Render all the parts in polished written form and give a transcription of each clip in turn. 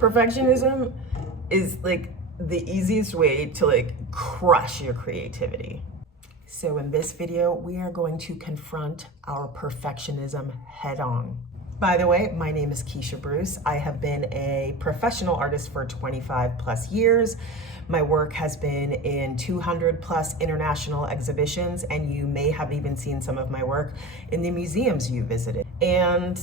Perfectionism is like the easiest way to like crush your creativity. So in this video, we are going to confront our perfectionism head on. By the way, my name is Keisha Bruce. I have been a professional artist for 25 plus years. My work has been in 200 plus international exhibitions, and you may have even seen some of my work in the museums you visited. And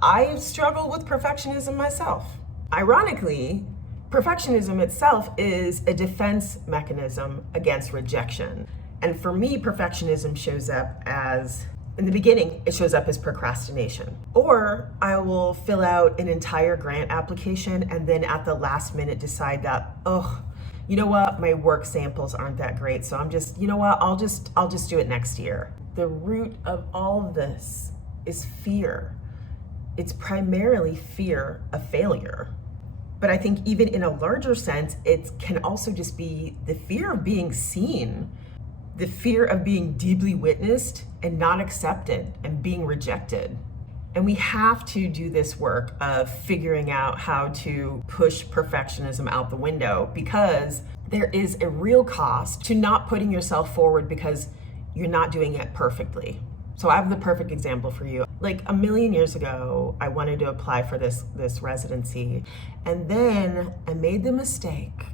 I struggle with perfectionism myself. Ironically, perfectionism itself is a defense mechanism against rejection. And for me, perfectionism shows up as, in the beginning, it shows up as procrastination. Or I will fill out an entire grant application and then at the last minute decide that, oh, you know what, my work samples aren't that great, so I'm just, you know what, I'll just do it next year. The root of all of this is fear. It's primarily fear of failure. But I think even in a larger sense, it can also just be the fear of being seen, the fear of being deeply witnessed and not accepted and being rejected. And we have to do this work of figuring out how to push perfectionism out the window, because there is a real cost to not putting yourself forward because you're not doing it perfectly. So I have the perfect example for you. Like a million years ago, I wanted to apply for this residency. And then I made the mistake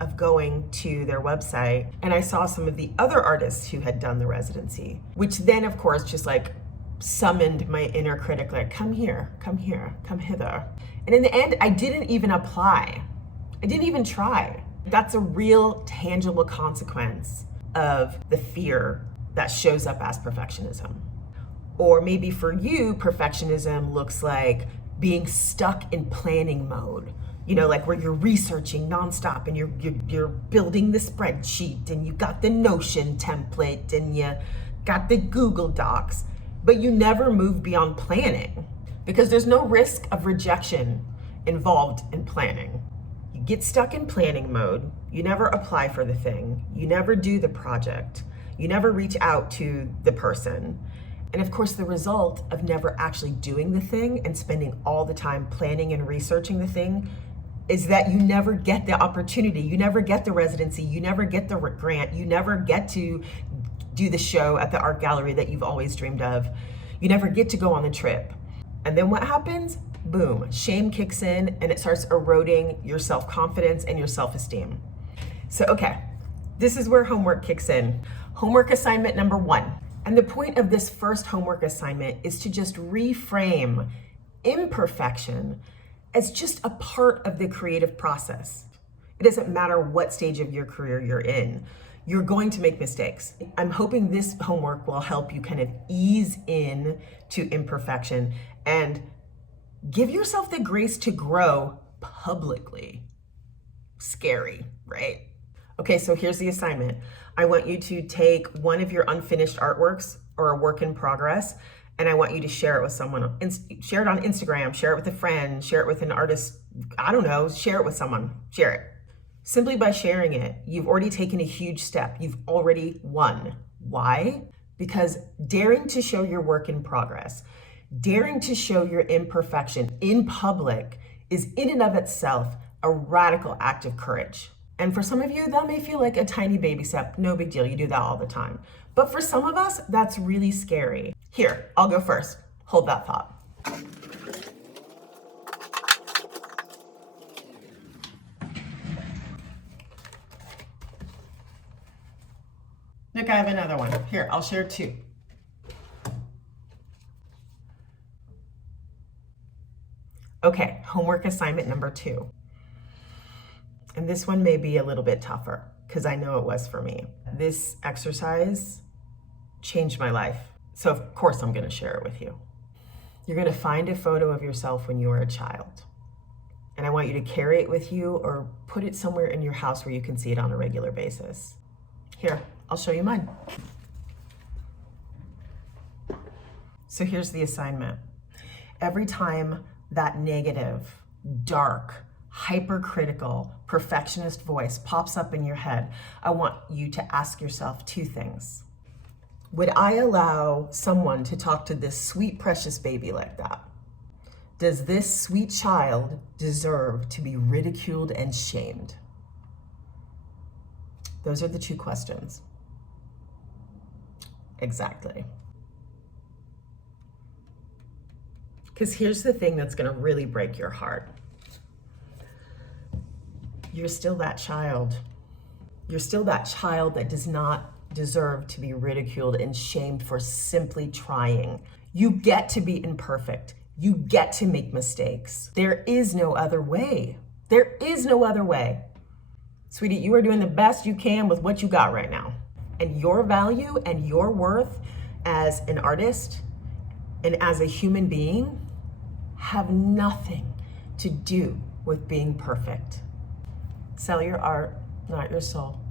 of going to their website and I saw some of the other artists who had done the residency, which then of course just like summoned my inner critic, like, come here, come hither. And in the end, I didn't even apply. I didn't even try. That's a real tangible consequence of the fear that shows up as perfectionism. Or maybe for you, perfectionism looks like being stuck in planning mode. You know, like where you're researching nonstop and you're building the spreadsheet and you got the Notion template and you got the Google Docs, but you never move beyond planning because there's no risk of rejection involved in planning. You get stuck in planning mode, you never apply for the thing, you never do the project, you never reach out to the person. And of course, the result of never actually doing the thing and spending all the time planning and researching the thing is that you never get the opportunity, you never get the residency, you never get the grant, you never get to do the show at the art gallery that you've always dreamed of. You never get to go on the trip. And then what happens? Boom, shame kicks in and it starts eroding your self-confidence and your self-esteem. So, okay, this is where homework kicks in. Homework assignment number 1. And the point of this first homework assignment is to just reframe imperfection as just a part of the creative process. It doesn't matter what stage of your career you're in. You're going to make mistakes. I'm hoping this homework will help you kind of ease in to imperfection and give yourself the grace to grow publicly. Scary, right? Okay, so here's the assignment. I want you to take one of your unfinished artworks or a work in progress, and I want you to share it with someone. Share it on Instagram, share it with a friend, share it with an artist, I don't know, share it with someone, share it. Simply by sharing it, you've already taken a huge step. You've already won. Why? Because daring to show your work in progress, daring to show your imperfection in public is in and of itself a radical act of courage. And for some of you, that may feel like a tiny baby step. No big deal, you do that all the time. But for some of us, that's really scary. Here, I'll go first. Hold that thought. Look, I have another one. Here, I'll share 2. Okay, homework assignment number 2. And this one may be a little bit tougher because I know it was for me. This exercise changed my life. So of course I'm gonna share it with you. You're gonna find a photo of yourself when you were a child. And I want you to carry it with you or put it somewhere in your house where you can see it on a regular basis. Here, I'll show you mine. So here's the assignment. Every time that negative, dark, hypercritical, perfectionist voice pops up in your head, I want you to ask yourself 2 things. Would I allow someone to talk to this sweet, precious baby like that? Does this sweet child deserve to be ridiculed and shamed? Those are the two questions. Exactly. Because here's the thing that's going to really break your heart. You're still that child. You're still that child that does not deserve to be ridiculed and shamed for simply trying. You get to be imperfect. You get to make mistakes. There is no other way. There is no other way. Sweetie, you are doing the best you can with what you got right now. And your value and your worth as an artist and as a human being have nothing to do with being perfect. Sell your art, not your soul.